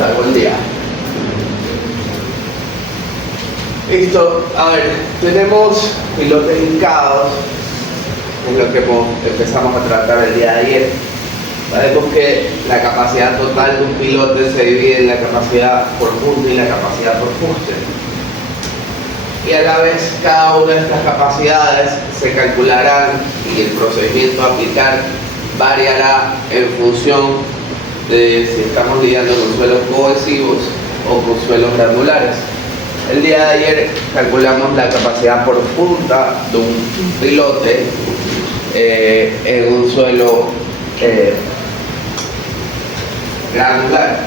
tal? Buen día. Listo, a ver, tenemos pilotes hincados, es lo que empezamos a tratar el día de ayer. Sabemos que la capacidad total de un pilote se divide en la capacidad por punta y la capacidad por fuste. Y a la vez cada una de estas capacidades se calcularán y el procedimiento a aplicar variará en función de si estamos lidiando con suelos cohesivos o con suelos granulares. El día de ayer calculamos la capacidad por punta de un pilote en un suelo granular.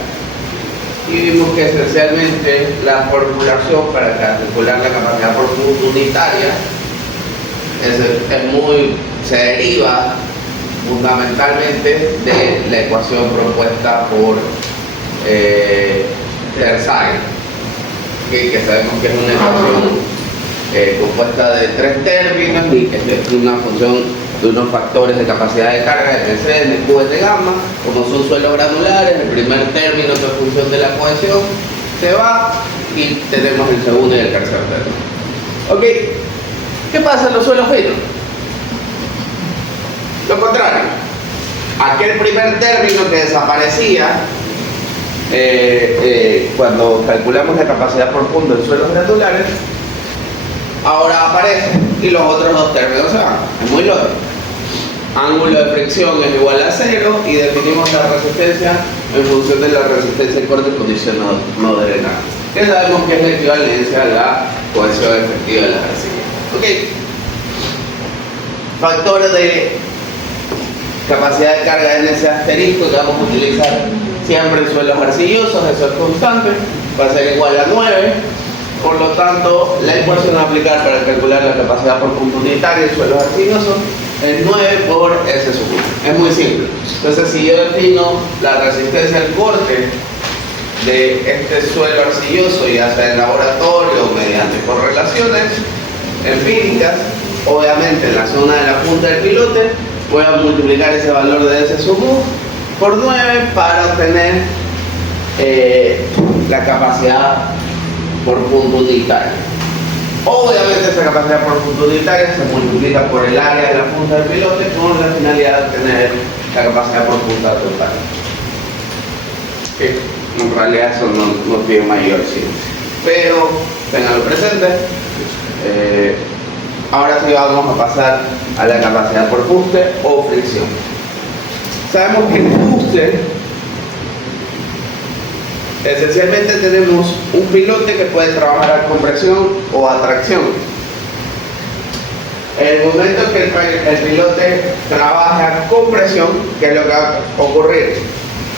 Y vimos que esencialmente la formulación para calcular la capacidad por punta unitaria se deriva fundamentalmente de la ecuación propuesta por Terzaghi, que sabemos que es una ecuación compuesta de tres términos y que es una función de unos factores de capacidad de carga, Nc, Nq, de gamma. Como son suelos granulares, el primer término, que es función de la cohesión, se va y tenemos el segundo y el tercer término. Ok, ¿qué pasa en los suelos finos? Lo contrario, aquel primer término que desaparecía cuando calculamos la capacidad por punto en suelos granulares, ahora aparece y los otros dos términos se van. Es muy lógico. Ángulo de fricción es igual a 0 y definimos la resistencia en función de la resistencia de corte en condición no drenada, que sabemos que es la equivalencia a la cohesión efectiva de la resistencia. Ok. Factores de capacidad de carga en ese asterisco que vamos a utilizar siempre en suelos arcillosos, eso es constante, va a ser igual a 9. Por lo tanto, la ecuación a aplicar para calcular la capacidad por punto unitaria en suelos arcillosos es 9 por S sub 1. Es muy simple. Entonces, si yo defino la resistencia al corte de este suelo arcilloso, ya sea en laboratorio o mediante correlaciones empíricas, obviamente en la zona de la punta del pilote voy a multiplicar ese valor de S sub 1 por 9 para obtener la capacidad por punto unitario. Obviamente esa capacidad por punto unitaria se multiplica por el área de la punta del pilote con la finalidad de obtener la capacidad por punta total. Que en realidad eso no tiene mayor ciencia, pero tenganlo presente. Ahora sí vamos a pasar a la capacidad por fuste o fricción. Sabemos que en fuste esencialmente tenemos un pilote que puede trabajar a compresión o a tracción. En el momento que el pilote trabaja a compresión, ¿qué es lo que va a ocurrir?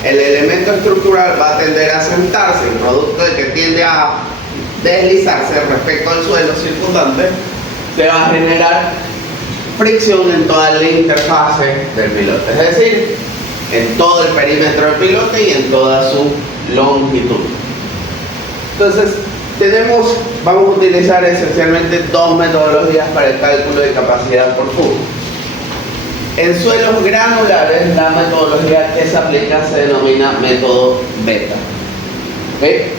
El elemento estructural va a tender a sentarse, el producto de que tiende a deslizarse respecto al suelo circundante, se va a generar fricción en toda la interfase del pilote, es decir, en todo el perímetro del pilote y en toda su longitud. Entonces, vamos a utilizar esencialmente dos metodologías para el cálculo de capacidad por fuste. En suelos granulares, la metodología que se aplica se denomina método beta. ¿Okay?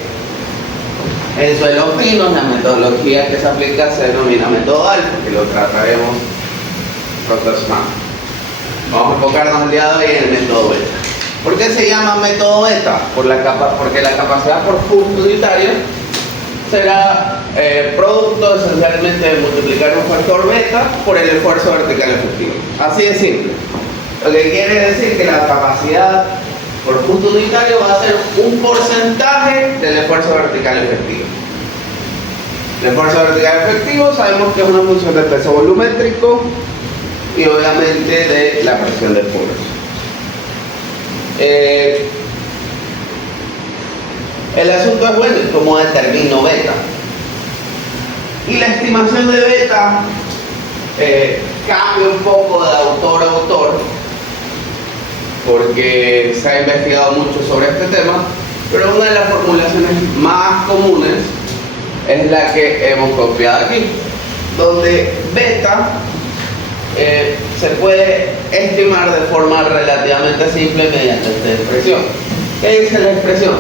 En suelos finos, la metodología que se aplica se denomina método alfa, que lo trataremos próximamente. Vamos a enfocarnos el día de hoy en el método beta. ¿Por qué se llama método beta? Porque la capacidad por fuste unitario será producto esencialmente de multiplicar un factor beta por el esfuerzo vertical efectivo. Así de simple. Lo que quiere decir que la capacidad por fuste unitario va a ser un porcentaje del esfuerzo vertical efectivo. El esfuerzo vertical efectivo sabemos que es una función del peso volumétrico y obviamente de la presión del pulso. El asunto es, bueno, ¿cómo determino beta? Y la estimación de beta cambia un poco de autor a autor, porque se ha investigado mucho sobre este tema, pero una de las formulaciones más comunes es la que hemos copiado aquí, donde beta se puede estimar de forma relativamente simple mediante esta expresión. ¿Qué dice la expresión?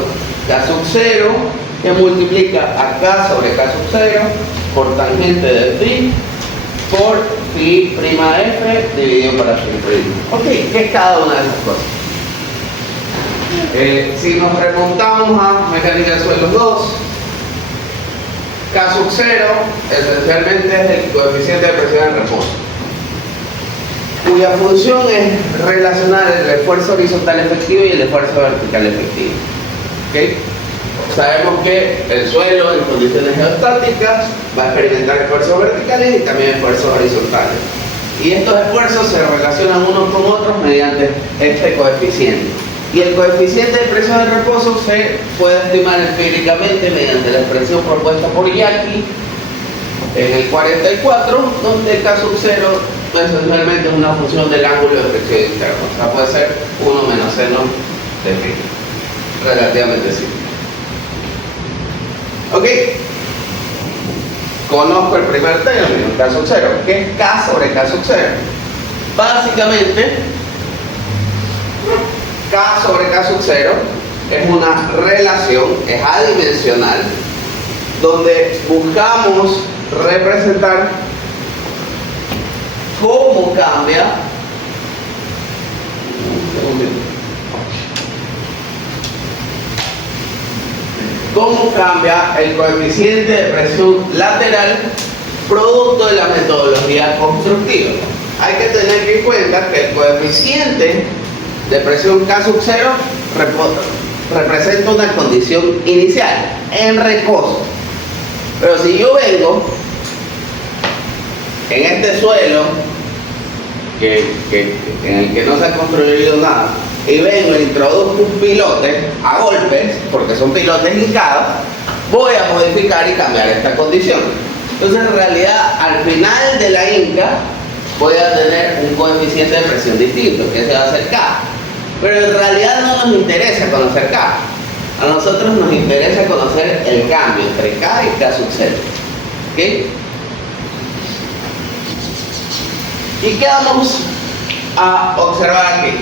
K sub 0 que multiplica a K sobre K sub 0 por tangente de phi por phi' f dividido para phi'. Ok, ¿qué es cada una de esas cosas? Si nos remontamos a mecánica de suelos 2, K sub 0 esencialmente es el coeficiente de presión en reposo, cuya función es relacionar el esfuerzo horizontal efectivo y el esfuerzo vertical efectivo. ¿Okay? Sabemos que el suelo en condiciones geostáticas va a experimentar esfuerzos verticales y también esfuerzos horizontales. Y estos esfuerzos se relacionan unos con otros mediante este coeficiente. Y el coeficiente de presión de reposo se puede estimar empíricamente mediante la expresión propuesta por Yaki en el 44, donde K sub 0 esencialmente es una función del ángulo de presión interno. O sea, puede ser 1 menos seno de phi. Relativamente simple. Ok. Conozco el primer término, K sub 0, que es K sobre K sub 0. Básicamente, K sobre K sub 0 es una relación, es adimensional, donde buscamos representar cómo cambia el coeficiente de presión lateral producto de la metodología constructiva. Hay que tener en cuenta que el coeficiente de presión K sub 0 representa una condición inicial en reposo. Pero si yo vengo en este suelo en el que no se ha construido nada y vengo e introduzco un pilote a golpes, porque son pilotes hincados, voy a modificar y cambiar esta condición. Entonces, en realidad, al final de la hinca voy a tener un coeficiente de presión distinto, que se va a hacer K. Pero en realidad no nos interesa conocer K. A nosotros nos interesa conocer el cambio entre K y K sub 0. ¿Ok? ¿Y qué vamos a observar aquí?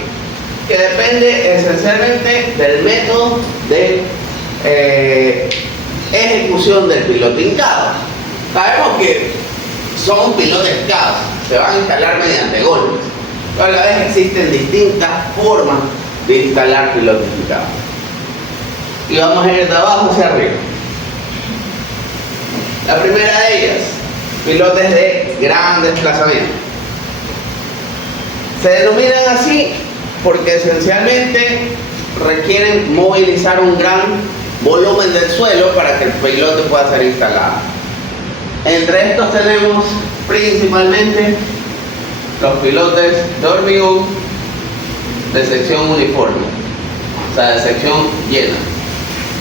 Que depende esencialmente del método de ejecución del piloto hincado. Sabemos que son pilotos hincados, se van a instalar mediante golpes, pero a la vez existen distintas formas de instalar pilotos hincados. Y vamos a ir de abajo hacia arriba. La primera de ellas, pilotes de gran desplazamiento. Se denominan así porque esencialmente requieren movilizar un gran volumen del suelo para que el pilote pueda ser instalado. Entre estos tenemos principalmente los pilotes de hormigón de sección uniforme, o sea, de sección llena.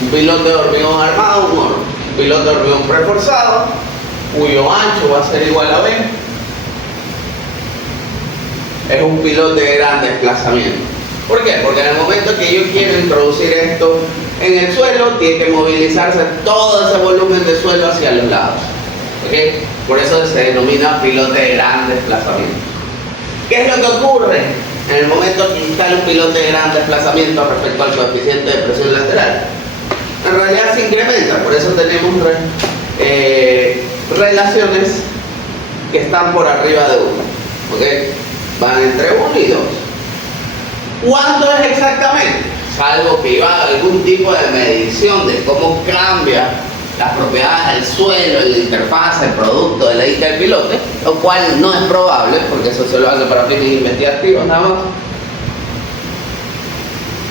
Un pilote de hormigón armado, un pilote de hormigón preforzado, cuyo ancho va a ser igual a B. Es un pilote de gran desplazamiento. ¿Por qué? Porque en el momento que yo quiero introducir esto en el suelo, tiene que movilizarse todo ese volumen de suelo hacia los lados. ¿Okay? Por eso se denomina pilote de gran desplazamiento. ¿Qué es lo que ocurre en el momento que instala un pilote de gran desplazamiento respecto al coeficiente de presión lateral? En realidad se incrementa, por eso tenemos relaciones que están por arriba de 1. ¿Okay? Van entre 1 y 2. ¿Cuánto es exactamente? Salvo que iba a algún tipo de medición de cómo cambia las propiedades del suelo, la interfaz, el producto de la hinca del pilote, lo cual no es probable, porque eso se lo hace para fines investigativos nada más.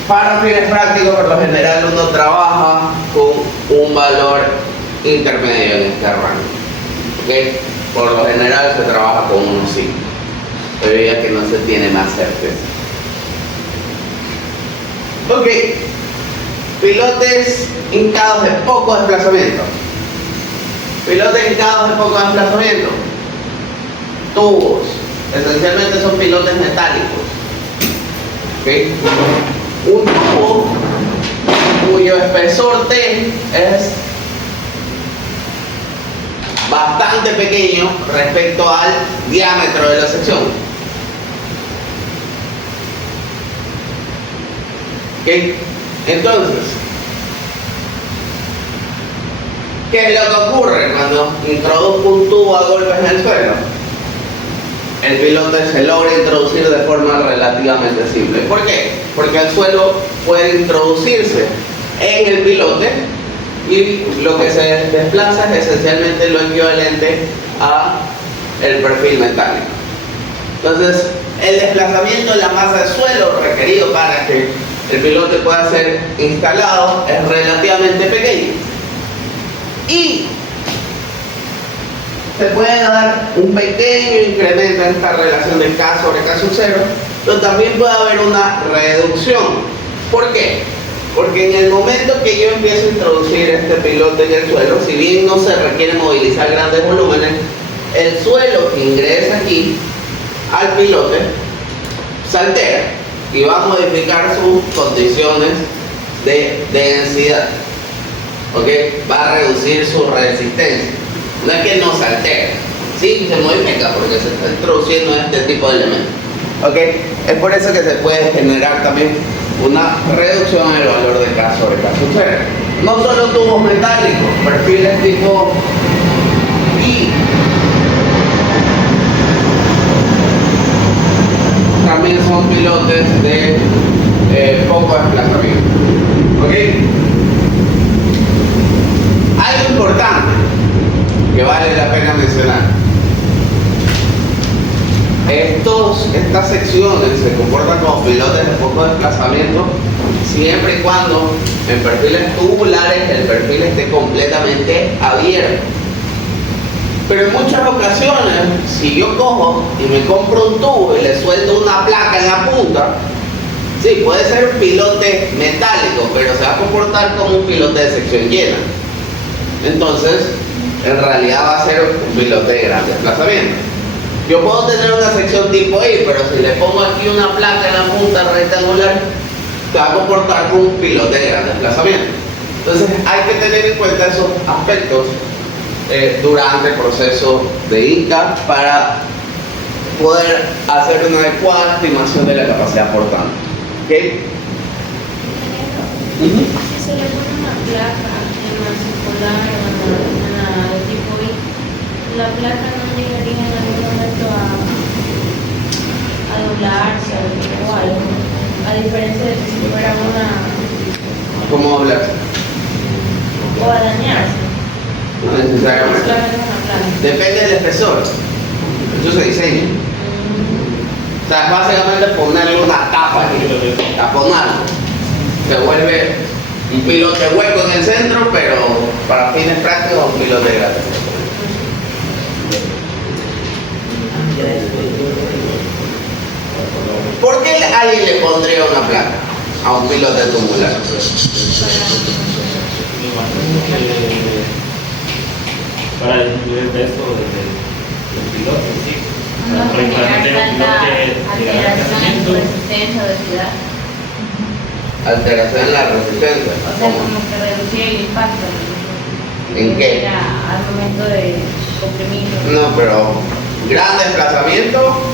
Para fines prácticos, por lo general, uno trabaja con un valor intermedio en este rango. ¿Okay? Por lo general se trabaja con 1,5, pero ya que no se tiene más certeza. Ok, pilotes hincados de poco desplazamiento. Pilotes hincados de poco desplazamiento. Tubos. Esencialmente son pilotes metálicos. ¿Okay? Un tubo cuyo espesor T es bastante pequeño respecto al diámetro de la sección. ¿Okay? Entonces, ¿Qué es lo que ocurre cuando introduzco un tubo a golpes en el suelo? El pilote se logra introducir de forma relativamente simple. ¿Por qué? Porque el suelo puede introducirse en el pilote y lo que se desplaza es esencialmente lo equivalente a el perfil metálico. Entonces, el desplazamiento de la masa de suelo requerido para que el pilote pueda ser instalado es relativamente pequeño. Y se puede dar un pequeño incremento en esta relación de K sobre K sub 0, pero también puede haber una reducción. ¿Por qué? Porque en el momento que yo empiezo a introducir este pilote en el suelo, si bien no se requiere movilizar grandes volúmenes, el suelo que ingresa aquí al pilote se altera y va a modificar sus condiciones de densidad. ¿Okay? Va a reducir su resistencia. No es que no se altera, sí se modifica porque se está introduciendo este tipo de elementos. ¿Okay? Es por eso que se puede generar también una reducción en el valor de K sobre K sub 0. No solo tubos metálicos, perfiles tipo I, también son pilotes de poco desplazamiento. ¿Okay? Algo importante que vale la pena mencionar: estas secciones se comportan como pilotes de poco desplazamiento siempre y cuando en perfiles tubulares el perfil esté completamente abierto. Pero en muchas ocasiones, si yo cojo y me compro un tubo y le suelto una placa en la punta, sí, puede ser un pilote metálico, pero se va a comportar como un pilote de sección llena. Entonces, en realidad va a ser un pilote de gran desplazamiento. Yo puedo tener una sección tipo I, pero si le pongo aquí una placa en la punta rectangular, se va a comportar como un pilote de gran desplazamiento. Entonces, hay que tener en cuenta esos aspectos durante el proceso de INCA para poder hacer una adecuada estimación de la capacidad portante. ¿Okay? Si se le pone una placa en la circular o en la de tipo I, la placa no llegaría en algún momento a doblarse o algo, a diferencia de que si fuera una... ¿Cómo doblar? O a dañarse. No necesariamente. Solamente una placa. Depende del espesor. Eso se diseña. O sea, básicamente ponerle una tapa aquí, taponarlo. Se vuelve un pilote hueco en el centro, pero para fines prácticos un pilote grande. ¿Por qué alguien le pondría una placa a un pilote tubular? Para disminuir el peso del piloto, sí. No Para generar tener un tanta pilote de alteración en su resistencia o densidad. Alteración en la resistencia. O sea, como que reducir el impacto. ¿En qué? Al momento de comprimir. No, pero gran desplazamiento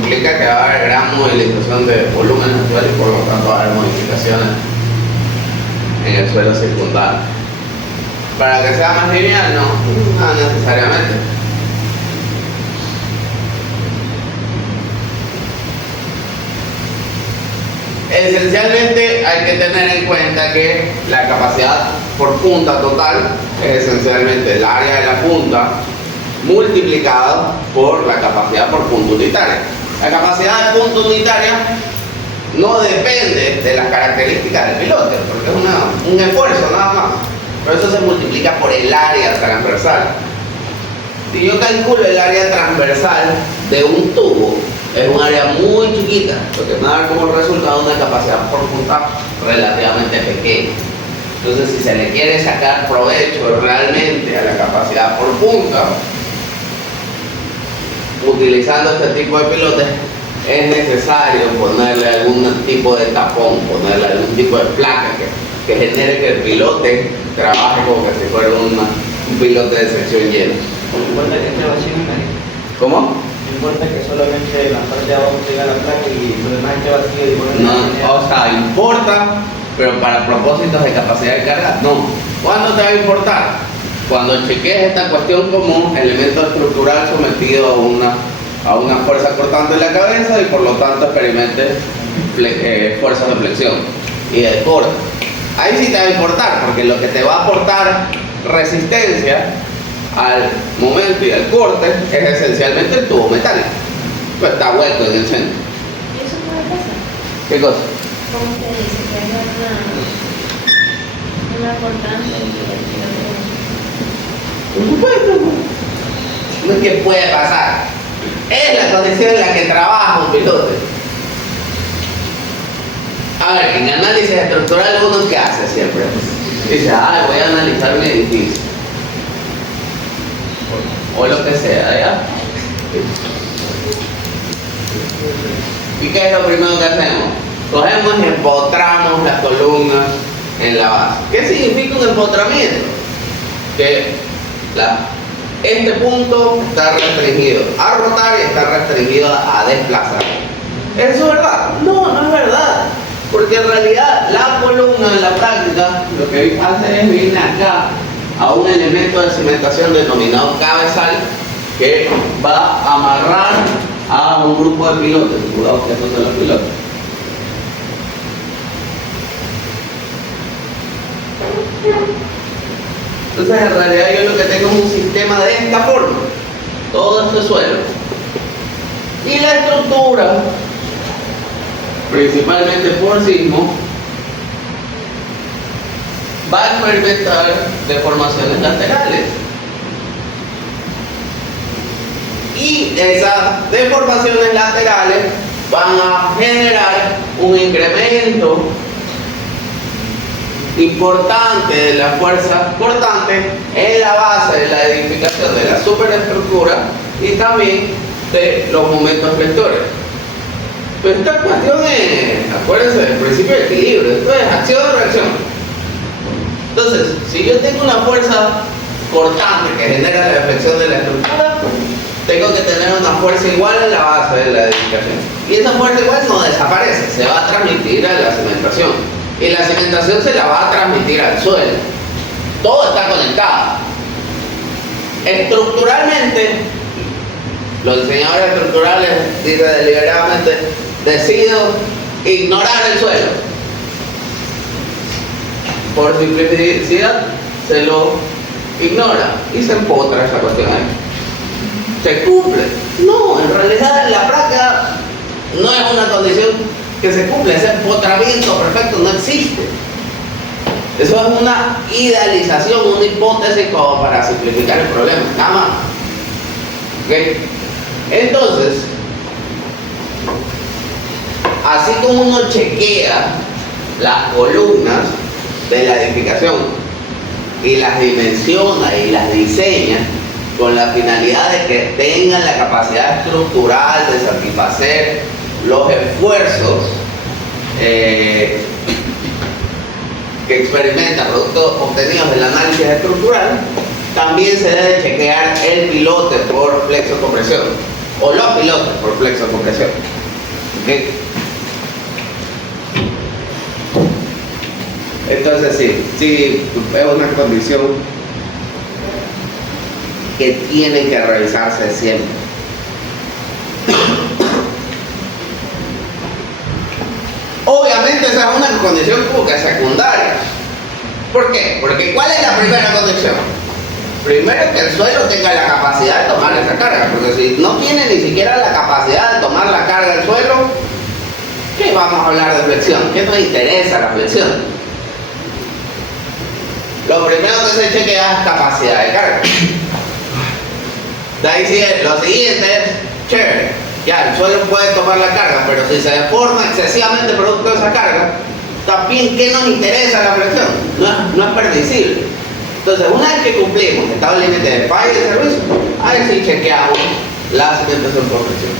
implica que va a haber gran movilización de volúmenes actuales y por lo tanto va a haber modificaciones en el suelo circundante. Para que sea más lineal, no necesariamente. Esencialmente hay que tener en cuenta que la capacidad por punta total es esencialmente el área de la punta multiplicado por la capacidad por punto unitaria. La capacidad de punto unitaria no depende de las características del pilote, porque es un esfuerzo nada más. Pero eso se multiplica por el área transversal. Si yo calculo el área transversal de un tubo, es un área muy chiquita, porque me va a dar como resultado una capacidad por punta relativamente pequeña. Entonces, si se le quiere sacar provecho realmente a la capacidad por punta, utilizando este tipo de pilotes, es necesario ponerle algún tipo de tapón, ponerle algún tipo de placa que genere que el pilote trabaje como que si fuera un pilote de sección llena. No importa que esté vacío en medio. ¿Cómo? No importa que solamente la parte de abajo tenga la placa y lo demás esté vacío y poner No, o sea, importa pero para propósitos de capacidad de carga, no. ¿Cuándo te va a importar? Cuando cheques esta cuestión como elemento estructural sometido a una fuerza cortante en la cabeza y por lo tanto experimentes fuerzas de flexión y de corte. Ahí sí te va a importar, porque lo que te va a aportar resistencia al momento y al corte es esencialmente el tubo metálico. Pues está hueco en el centro. ¿Y eso puede pasar? ¿Qué cosa? ¿Cómo te dice que haya una cortante y el Por supuesto. No es que puede pasar. Es la condición en la que trabaja un piloto. A ver, en análisis estructural uno ¿qué hace siempre? Dice, voy a analizar mi edificio. O lo que sea, ¿ya? ¿Y qué es lo primero que hacemos? Cogemos y empotramos las columnas en la base. ¿Qué significa un empotramiento? Que este punto está restringido a rotar y está restringido a desplazar. ¿Eso es verdad? No, no es verdad. Porque en realidad la columna en la práctica lo que hace es viene acá a un elemento de cimentación denominado cabezal que va a amarrar a un grupo de pilotes. Cuidado que estos son los pilotes. Entonces en realidad yo lo que tengo es un sistema de esta forma, todo este suelo. Y la estructura, principalmente por sismo, va a experimentar deformaciones laterales. Y esas deformaciones laterales van a generar un incremento importante de la fuerza cortante en la base de la edificación de la superestructura y también de los momentos vectores. Pero esta cuestión es, acuérdense del principio de equilibrio, esto es acción-reacción. Entonces, si yo tengo una fuerza cortante que genera la deflexión de la estructura, tengo que tener una fuerza igual en la base de la edificación. Y esa fuerza igual no desaparece, se va a transmitir a la cimentación. Y la cimentación se la va a transmitir al suelo. Todo está conectado. Estructuralmente, los diseñadores estructurales dicen deliberadamente, decido ignorar el suelo. Por simplicidad, se lo ignora y se empotra esa cuestión ahí. ¿Se cumple? No, en realidad en la práctica no es una condición que se cumple, ese empotramiento perfecto no existe. Eso es una idealización, una hipótesis como para simplificar el problema, nada más. ¿Okay? Entonces, así como uno chequea las columnas de la edificación y las dimensiona y las diseña con la finalidad de que tengan la capacidad estructural de satisfacer los esfuerzos que experimenta productos obtenidos del análisis estructural, también se debe chequear el pilote por flexo-compresión o los pilotes por flexo-compresión. ¿Okay? Entonces sí, es una condición que tiene que revisarse siempre. Obviamente esa es una condición como que secundaria. ¿Por qué? Porque ¿cuál es la primera condición? Primero que el suelo tenga la capacidad de tomar esa carga, porque si no tiene ni siquiera la capacidad de tomar la carga del suelo, ¿qué vamos a hablar de flexión? ¿Qué nos interesa la flexión? Lo primero que se chequea es capacidad de carga. De ahí sigue, lo siguiente es, chévere, ya el suelo puede tomar la carga, pero si se deforma excesivamente producto de esa carga, también ¿qué nos interesa la flexión? No es permisible. Entonces, una vez que cumplimos el estado límite de falla y de servicio, ahí sí chequeamos la cimentación por flexión.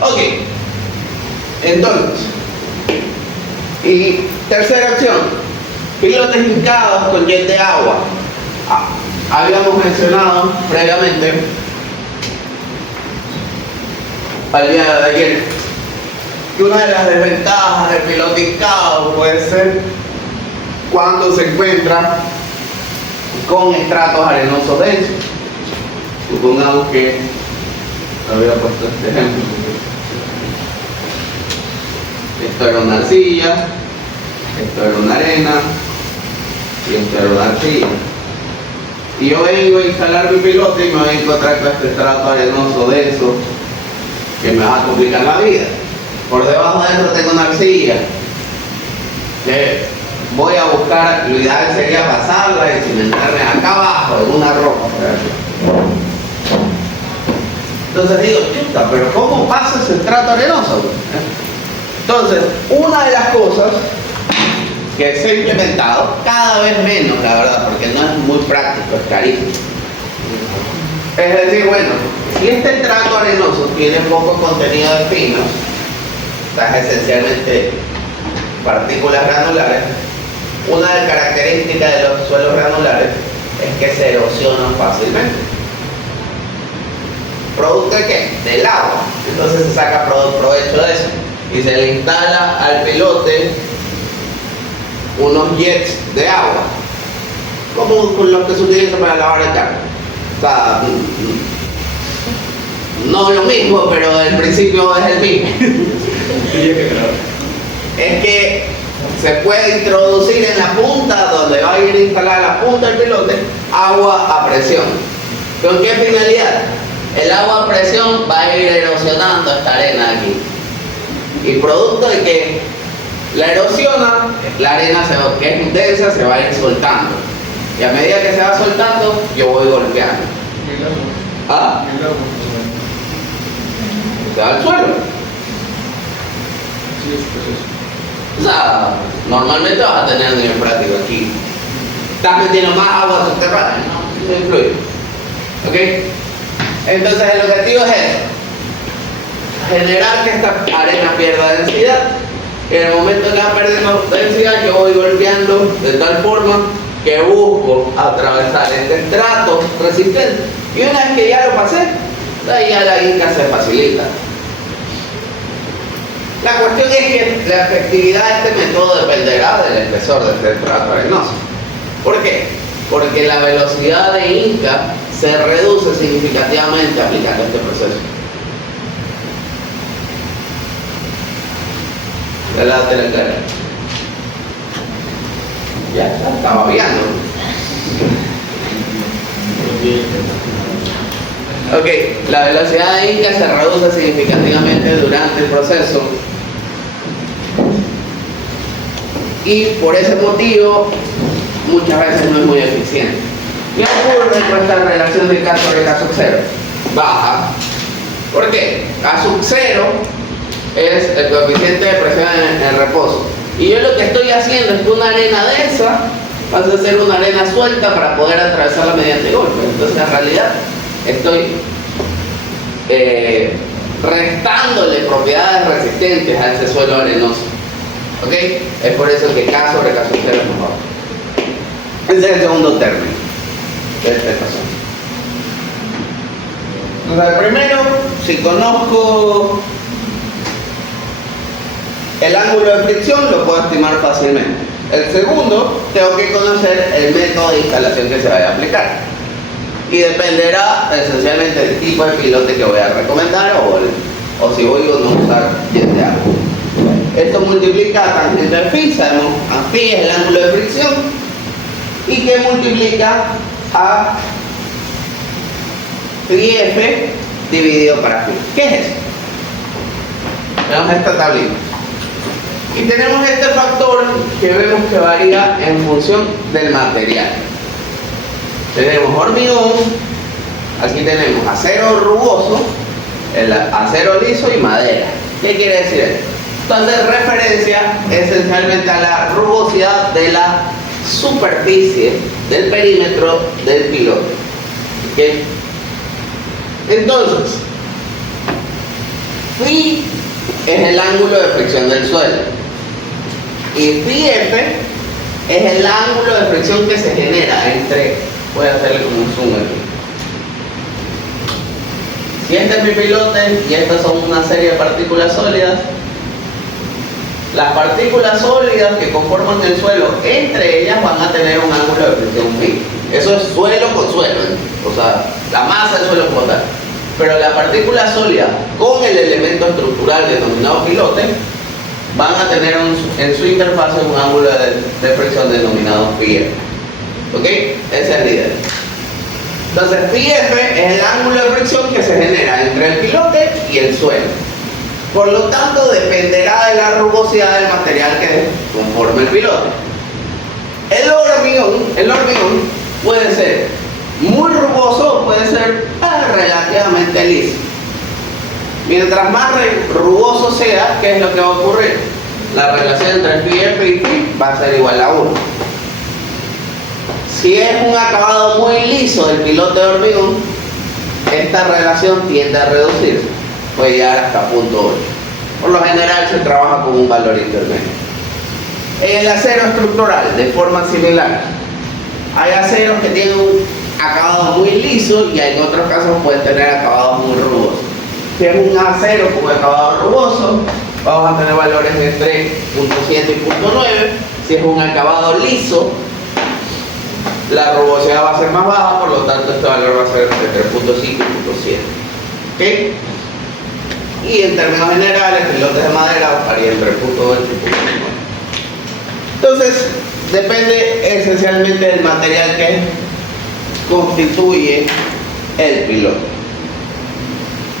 Ok, entonces, y tercera opción, pilotes hincados con jet de agua. Habíamos mencionado previamente al día de ayer que una de las desventajas del piloticado puede ser cuando se encuentra con estratos arenosos densos. Supongamos que había puesto este ejemplo. Esto era una arcilla, esto era una arena y esto era una arcilla. Y yo vengo a instalar mi pilote y me voy a encontrar con este estrato arenoso denso que me va a complicar la vida. Por debajo de esto tengo una arcilla que voy a buscar, lo ideal sería pasarla y cimentarme acá abajo en una roca. Entonces digo, chuta, pero ¿cómo pasa ese estrato arenoso? Entonces, una de las cosas que se ha implementado, cada vez menos, la verdad, porque no es muy práctico, es carísimo. Es decir, bueno, si este estrato arenoso tiene poco contenido de pinos, o sea, es esencialmente partículas granulares, una de las características de los suelos granulares es que se erosionan fácilmente. ¿Producto de qué? Del agua. Entonces se saca provecho de eso y se le instala al pilote unos jets de agua, como con los que se utilizan para lavar el carro. O sea, no lo mismo, pero el principio es el mismo. Es que se puede introducir en la punta, donde va a ir instalada la punta del pilote, agua a presión. ¿Con qué finalidad? El agua a presión va a ir erosionando esta arena aquí. Y producto de que la erosiona, la arena que es densa se va a ir soltando. Y a medida que se va soltando, yo voy golpeando. ¿Ah? Se va al suelo. O sea, normalmente vas a tener un nivel práctico aquí. Estás metiendo más agua subterránea, no influye. ¿Ok? Entonces el objetivo es eso: generar que esta arena pierda densidad. Y en el momento que va perdiendo densidad, yo voy golpeando de tal forma que busco atravesar este estrato resistente. Y una vez que ya lo pasé, de ahí ya la inca se facilita. La cuestión es que la efectividad de este método dependerá del espesor de este estrato arenoso. ¿Por qué? Porque la velocidad de inca se reduce significativamente aplicando este proceso. Relate la cara. Ya estaba viendo. Ok, la velocidad de inca se reduce significativamente durante el proceso. Y por ese motivo, muchas veces no es muy eficiente. ¿Qué ocurre con esta relación de K sobre K sub 0? Baja. ¿Por qué? K sub 0 es el coeficiente de presión en reposo. Y yo lo que estoy haciendo es que una arena densa pasa a ser una arena suelta para poder atravesarla mediante golpes. Entonces, en realidad, estoy restándole propiedades resistentes a ese suelo arenoso. ¿Ok? Es por eso que K sobre K sub 0 es mejor. Ese es el segundo término de esta ecuación. Entonces, primero, si conozco el ángulo de fricción, lo puedo estimar fácilmente. El segundo, tengo que conocer el método de instalación que se vaya a aplicar. Y dependerá esencialmente del tipo de pilote que voy a recomendar o si voy a no usar jet de agua. Esto multiplica a tangente de phi, sabemos phi es el ángulo de fricción, y que multiplica a phi f dividido para phi. ¿Qué es eso? Tenemos esta tablita. Y tenemos este factor que vemos que varía en función del material. Tenemos hormigón, aquí tenemos acero rugoso, el acero liso y madera. ¿Qué quiere decir esto? Entonces, referencia esencialmente a la rugosidad de la superficie del perímetro del pilote. ¿Okay? Entonces, phi es el ángulo de fricción del suelo y phi f es el ángulo de fricción que se genera entre, voy a hacerle como un zoom aquí. Si este es mi pilote y estas son una serie de partículas sólidas, Las partículas sólidas que conforman el suelo, entre ellas van a tener un ángulo de fricción fijo. Eso es suelo con suelo, ¿eh? O sea, la masa del suelo como tal. Pero las partículas sólidas con el elemento estructural denominado pilote van a tener en su interfase un ángulo de fricción denominado φF. ¿Ok? Esa es la idea. Entonces, φF es el ángulo de fricción que se genera entre el pilote y el suelo. Por lo tanto, dependerá de la rugosidad del material que conforme el pilote. El hormigón puede ser muy rugoso o puede ser relativamente liso. Mientras más rugoso sea, ¿qué es lo que va a ocurrir? La relación entre φF y Φ va a ser igual a 1. Si es un acabado muy liso del pilote de hormigón, esta relación tiende a reducirse, puede llegar hasta 0.8. Por lo general se trabaja con un valor intermedio. En el acero estructural, de forma similar, hay aceros que tienen un acabado muy liso y en otros casos pueden tener acabados muy rugosos. Si es un acero con acabado rugoso, vamos a tener valores entre 0.7 y 0.9. Si es un acabado liso, la rugosidad va a ser más baja, por lo tanto este valor va a ser entre 0.5 y 0.7. ¿Ok? Y en términos generales, pilotes de madera varían entre 0.8 y 0.9. Entonces, depende esencialmente del material que constituye el pilote.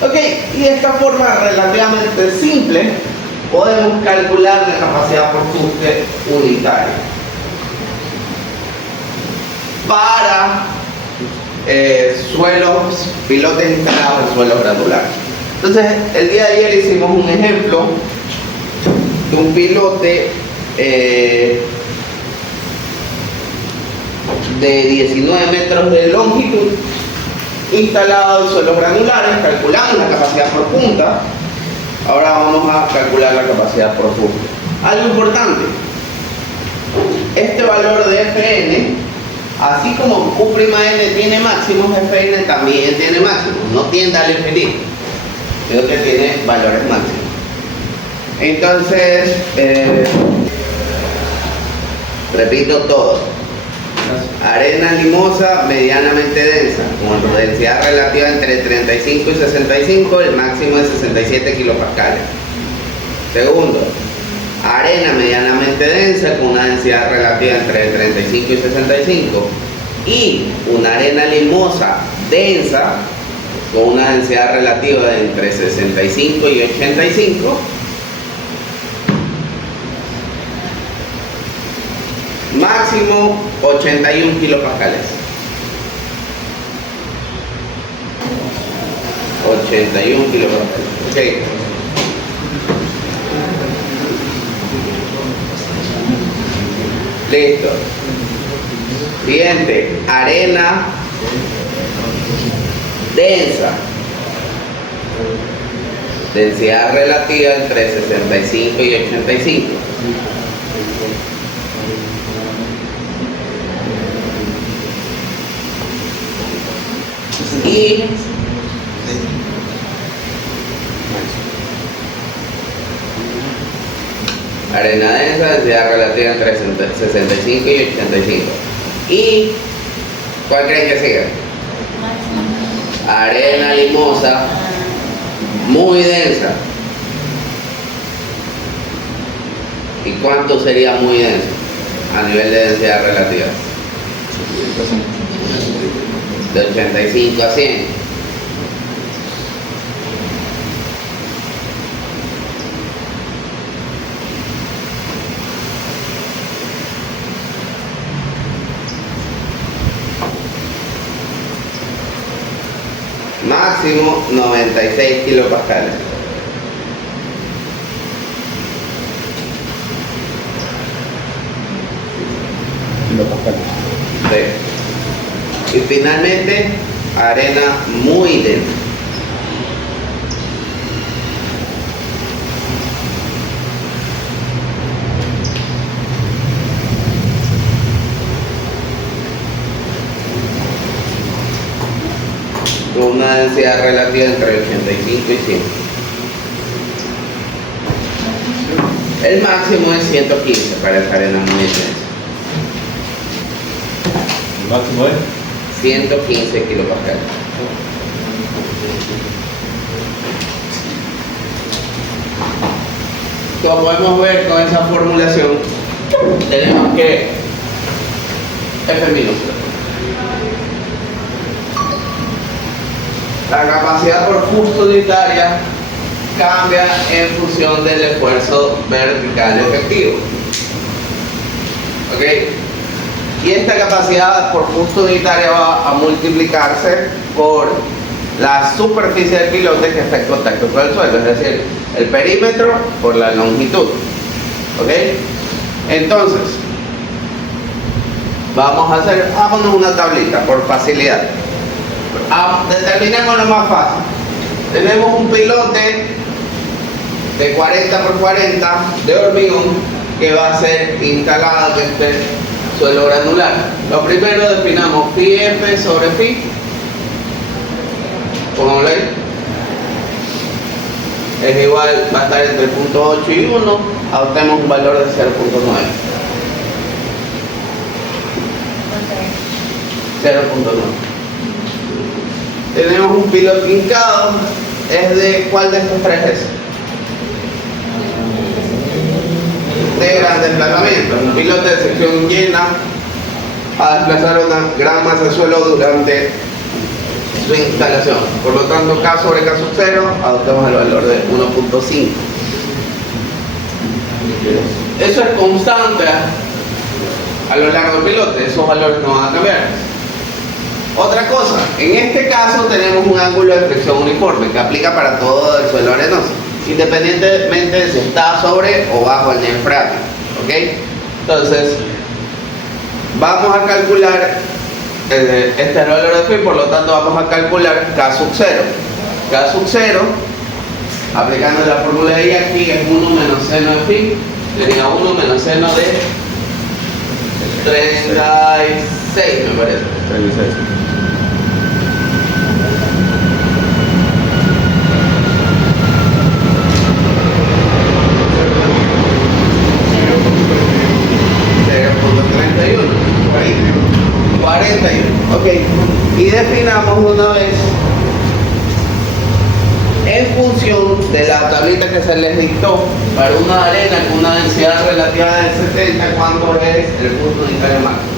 Ok, y de esta forma relativamente simple podemos calcular la capacidad por fuste unitaria para suelos, pilotes instalados en suelos granulares. Entonces, el día de ayer hicimos un ejemplo de un pilote de 19 metros de longitud instalado en suelos granulares, calculamos la capacidad por punta. Ahora vamos a calcular la capacidad por fuste. Algo importante, este valor de Fn, así como U'N tiene máximos, Fn también tiene máximos, no tiende al infinito, sino que tiene valores máximos. Entonces, repito todo. Arena limosa medianamente densa, con densidad relativa entre 35 y 65, el máximo es 67 kilopascales. Segundo, arena medianamente densa con una densidad relativa entre 35 y 65 y una arena limosa densa con una densidad relativa de entre 65 y 85, máximo 81 kilopascales. 81 kilopascales. Ok. Listo. Siguiente, arena densa. Densidad relativa entre 65 y 85. Y arena densa, densidad relativa entre 65 y 85. ¿Y cuál creen que siga? Arena limosa, muy densa. ¿Y cuánto sería muy denso a nivel de densidad relativa? De 85 a 100. Máximo 96 kilopascales. Sí. Y finalmente, arena muy densa. Con una densidad relativa entre 85 y 100. El máximo es 115 para esa arena muy intensa. El máximo es 115 kilopascales. Como podemos ver con esa formulación, tenemos que F minúscula. La capacidad por fusto unitaria cambia en función del esfuerzo vertical efectivo. ¿Ok? Y esta capacidad por fusto unitaria va a multiplicarse por la superficie del pilote que está en contacto con el suelo, es decir, el perímetro por la longitud. ¿Ok? Entonces, vamos a hacer, hagámonos una tablita por facilidad. Determinemos lo más fácil. Tenemos un pilote de 40 por 40 de hormigón que va a ser instalado en este suelo granular. Lo primero definamos phi F sobre phi. Pongámoslo ahí. Es igual, va a estar entre 0.8 y 1. Adoptemos un valor de 0.9. 0.9. Tenemos un piloto hincado. ¿Es de cuál de estos tres es? De gran desplazamiento. Un piloto de sección llena a desplazar una gran masa de suelo durante su instalación. Por lo tanto, K sobre K sub 0, adoptamos el valor de 1.5. Eso es constante a lo largo del pilote, esos valores no van a cambiar. Otra cosa, en este caso tenemos un ángulo de fricción uniforme que aplica para todo el suelo arenoso, independientemente de si está sobre o bajo el nivel freático. ¿Ok? Entonces, vamos a calcular este es el valor de phi, por lo tanto vamos a calcular K sub 0. K sub 0, aplicando la fórmula de I aquí, es 1 menos seno de phi, sería 1 menos seno de 36, me parece. 36. Ok, y definamos una vez en función de la tablita que se les dictó para una arena con una densidad relativa de 70, cuánto es el punto unitario máximo.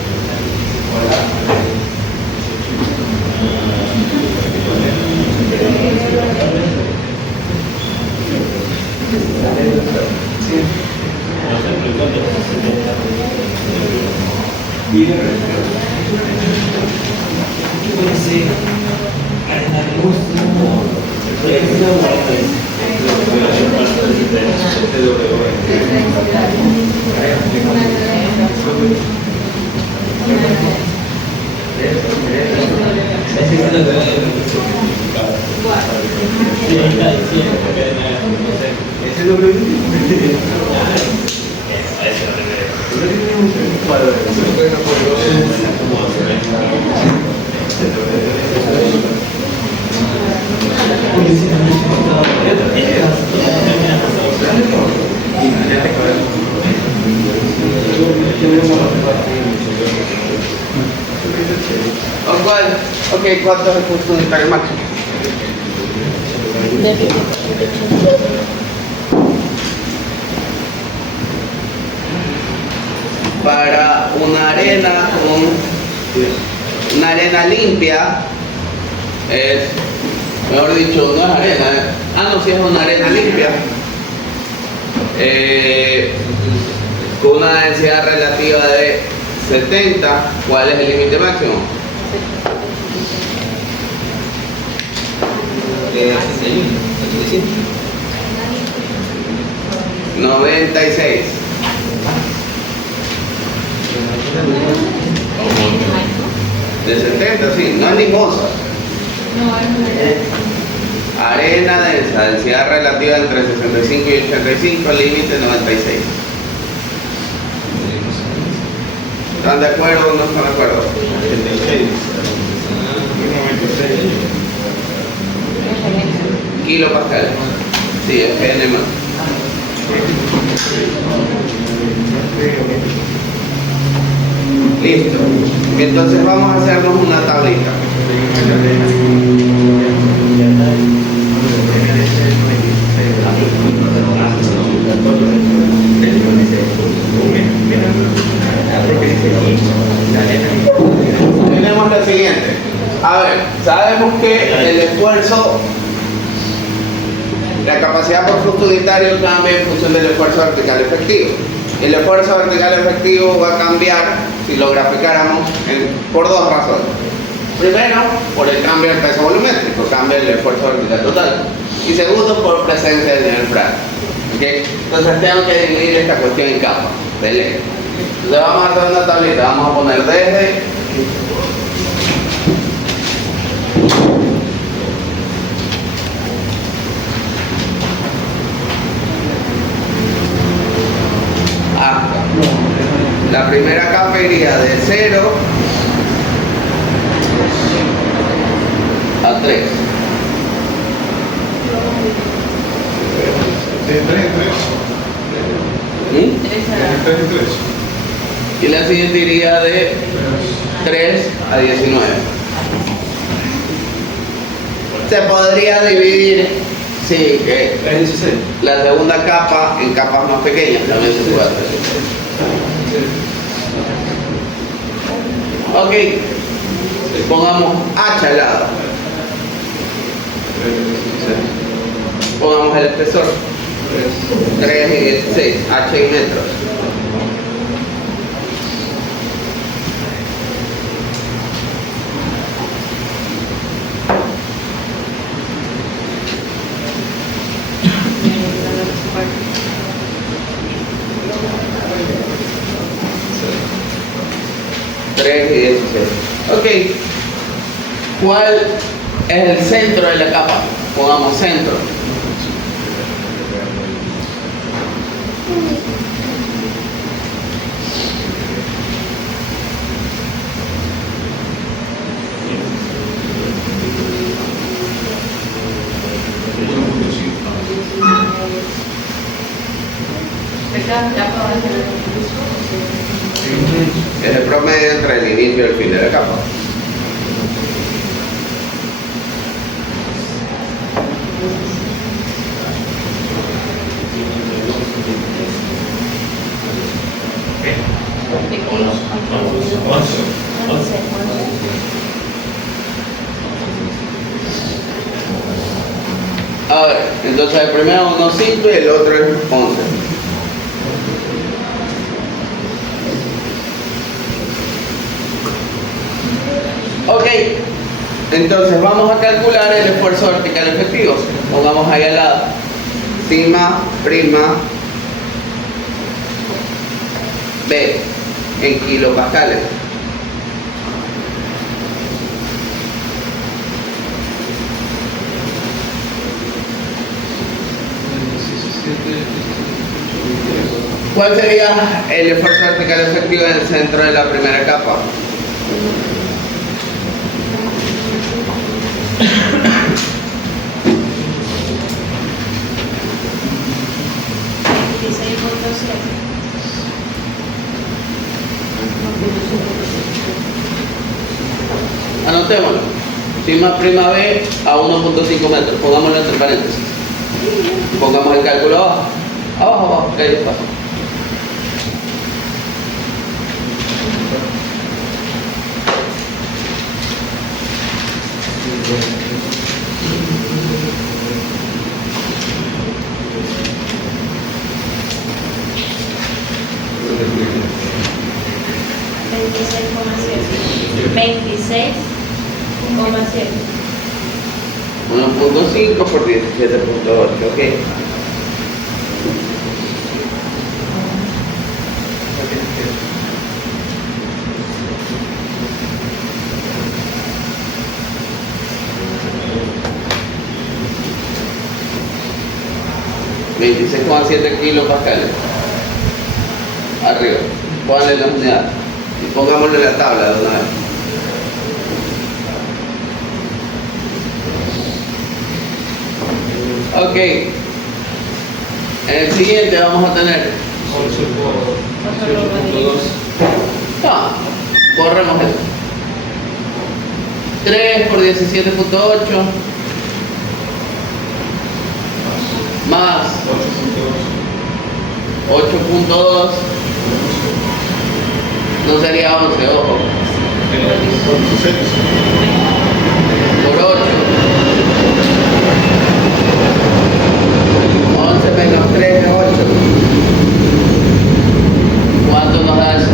Ok, ¿cuánto es el punto unitario máximo? Para una arena con una arena limpia es, mejor dicho, no es arena, no, sí es una arena limpia, con una densidad relativa de 70, ¿cuál es el límite máximo? 96. De 70, sí, no es limosa. Arena densa, densidad relativa entre 65 y 85, límite 96. ¿Están de acuerdo o no están de acuerdo? 86. 96. Kilopascal. Sí, es PN más. Listo. Entonces vamos a hacernos una tablita. Tenemos lo siguiente. A ver, sabemos que el esfuerzo, la capacidad por flujo unitario cambia en función del esfuerzo vertical efectivo. El esfuerzo vertical efectivo va a cambiar, si lo graficáramos, por dos razones. Primero, por el cambio del peso volumétrico, cambia el esfuerzo vertical total. Y segundo, por presencia del nivel frágil. ¿Okay? Entonces tengo que dividir esta cuestión en capas de ley. Entonces vamos a hacer una tablita, vamos a poner desde hasta. La primera capa iría de 0 a 3. Y la siguiente iría de 3 a 19. Se podría dividir, sí, que la segunda capa en capas más pequeñas también se puede hacer. Ok, pongamos H al lado. Pongamos el espesor 3 y 16, H en metros. Ok, ¿cuál es el centro de la capa? Pongamos centro. Es el promedio entre el inicio y el fin de la capa. A ver, entonces el primero 1.5 y el otro es 11. Ok, entonces vamos a calcular el esfuerzo vertical efectivo. Pongamos ahí al lado. Sigma prima B en kilopascales. ¿Cuál sería el esfuerzo vertical efectivo en el centro de la primera capa? Anotémoslo. Sigma prima B a 1.5 metros. Pongámoslo entre paréntesis. Pongamos el cálculo abajo. Abajo, que ahí está. $26,7. 1.5 por 17.8, ok. $26,7 kilopascales. Arriba. Pónganle la unidad. Y pongámosle la tabla de una vez. Ok. En el siguiente vamos a tener. 8 por 8.2. No, borremos eso. 3 por 17.8 más 8.2 no sería 11, ojo, por 8. 11 menos 3 es 8. ¿Cuánto nos da eso?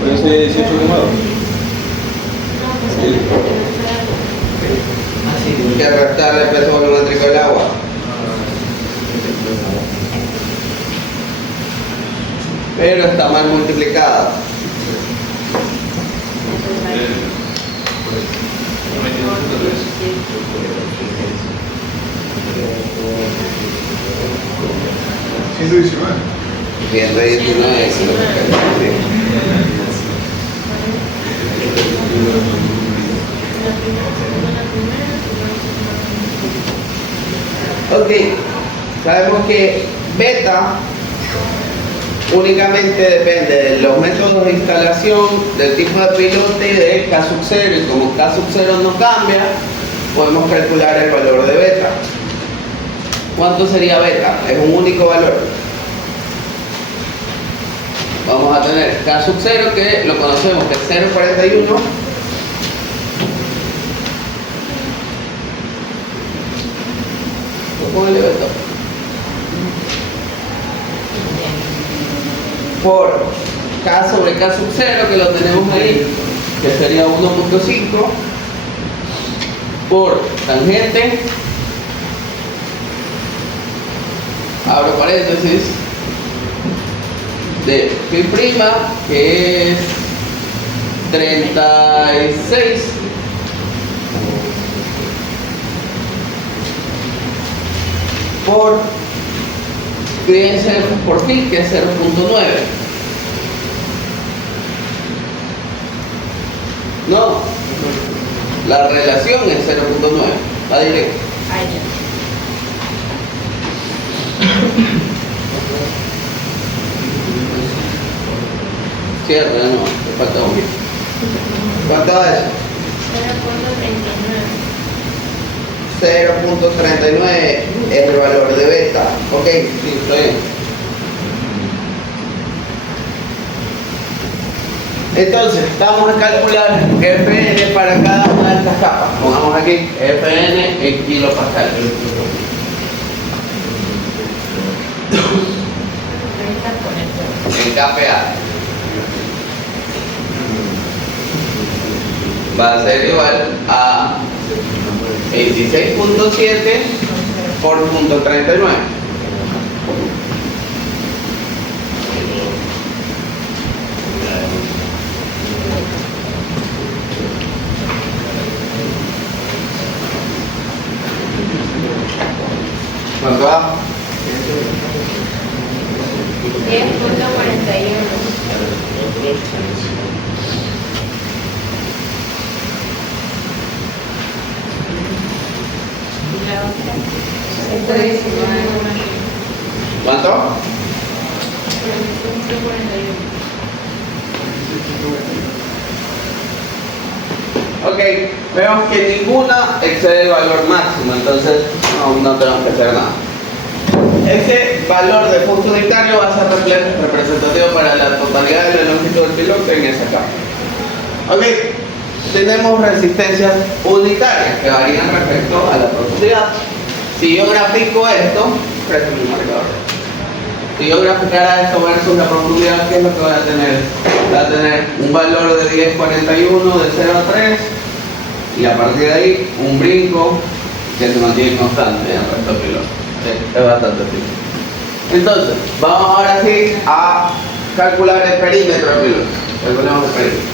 Puede ser 18 quemados. Que restarle el peso volumétrico del agua. Pero está mal multiplicada. Bien, de 19 es lo que ok, sabemos que beta únicamente depende de los métodos de instalación, del tipo de pilote y de K sub 0, y como K sub 0 no cambia, podemos calcular el valor de beta. ¿Cuánto sería beta? Es un único valor. Vamos a tener K sub 0, que lo conocemos, que es 0.41. Póngale beta. Por K sobre K sub 0, que lo tenemos ahí, que sería 1.5, por tangente, abro paréntesis, de phi prima, que es 36, por por phi, que es 0.9. No, la relación es 0.9, va directo. Cierra, no, te falta un. ¿Cuánto es? 0.39 es el valor de beta. Ok, sí, está bien. Entonces, vamos a calcular Fn para cada una de estas capas. Pongamos aquí Fn en kilopascal. En kPa. Va a ser igual a 26.7 por punto 39. ¿Cuánto va? 10.41. ¿Cuánto? 10.41. Ok, vemos que ninguna excede el valor máximo, entonces no tenemos que hacer nada. Ese valor de punto unitario va a ser representativo para la totalidad de la longitud del piloto en esa capa. Ok, tenemos resistencias unitarias que varían respecto a la profundidad. Si yo grafico esto, préstame un marcador. Si yo graficara esto versus la profundidad, ¿qué es lo que voy a tener? Voy a tener un valor de 10.41 de 0 a 3 y a partir de ahí un brinco que se mantiene constante en el resto del piloto. Sí, es bastante simple. Entonces, vamos ahora sí a calcular el perímetro del piloto. Calculemos el perímetro.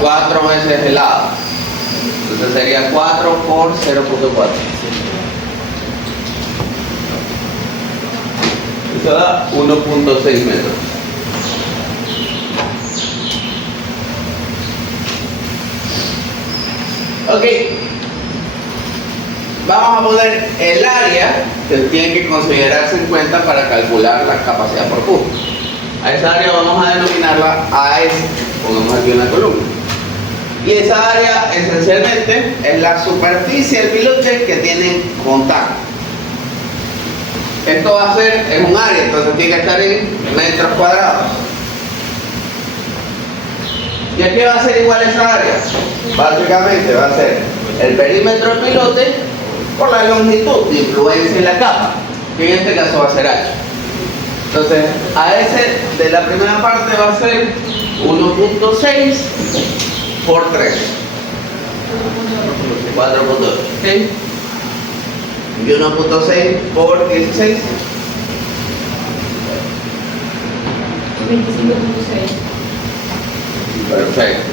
4 veces el lado. Entonces sería 4 por 0.4. Esto da 1.6 metros. Ok. Vamos a poner el área que tiene que considerarse en cuenta para calcular la capacidad por punto. A esa área vamos a denominarla AS. Pongamos aquí una columna. Y esa área esencialmente es la superficie del pilote que tiene contacto. Esto va a ser, es un área, entonces tiene que estar en metros cuadrados. ¿Y a qué va a ser igual esa área? Básicamente va a ser el perímetro del pilote por la longitud de influencia en la capa, que en este caso va a ser H. Entonces, AS de la primera parte va a ser 1.6 por 3. 4.8. ¿Ok? Y 1.6 por 16. 25.6. Perfecto.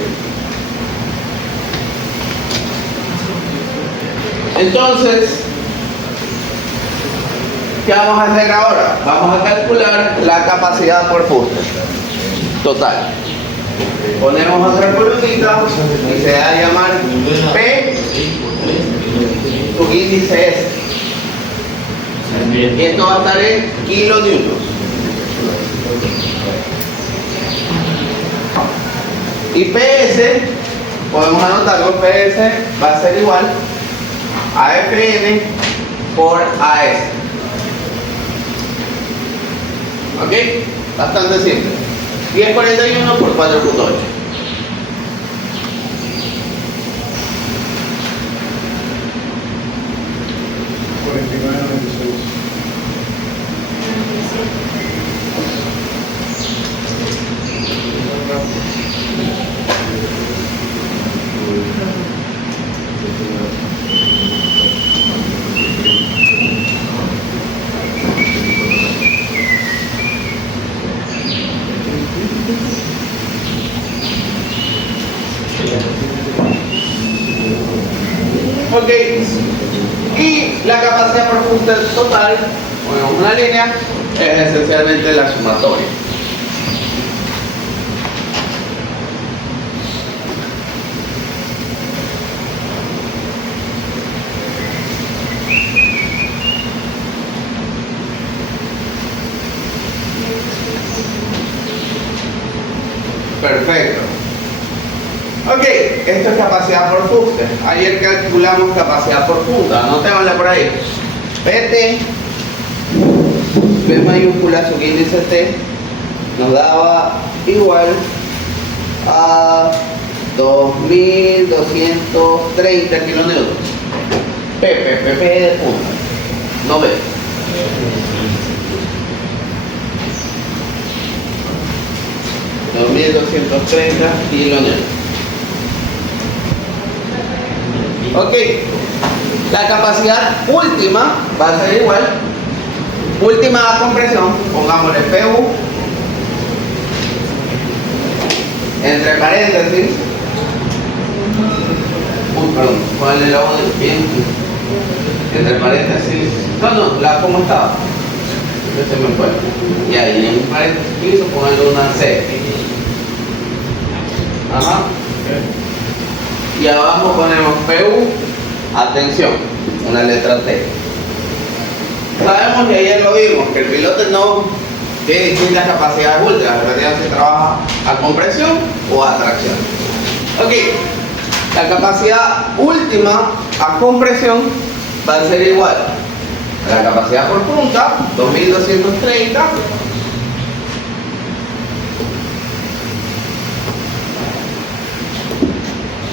Entonces, ¿qué vamos a hacer ahora? Vamos a calcular la capacidad por fuste total. Ponemos otra columnita y se va a llamar P, su índice es. Y esto va a estar en kilonewtons. Y PS, podemos anotarlo, PS va a ser igual a Fn por AS. ¿Ok? Bastante simple. 1041 por 4.8. Ok, y la capacidad por fuste total, ponemos una línea, es esencialmente la sumatoria. Perfecto. Ok, esto es capacidad por fuste. Ayer calculamos capacidad por punta. Anotémosla por ahí. PT, P mayúscula, su índice T, nos daba igual a 2230 kilonewtons. P de punta, no B. $2.230 kilonewtons. Ok, la capacidad última va a ser igual, última compresión, pongámosle PU, entre paréntesis, perdón, ponle la O bien, entre paréntesis, no, la como estaba, se me fue, y ahí en paréntesis 15 ponerle una C, ajá. Y abajo ponemos PU, atención, una letra T. Sabemos que ayer lo vimos, que el piloto no tiene distintas capacidades últimas, dependiendo si trabaja a compresión o a tracción. Ok, la capacidad última a compresión va a ser igual a la capacidad por punta, 2230,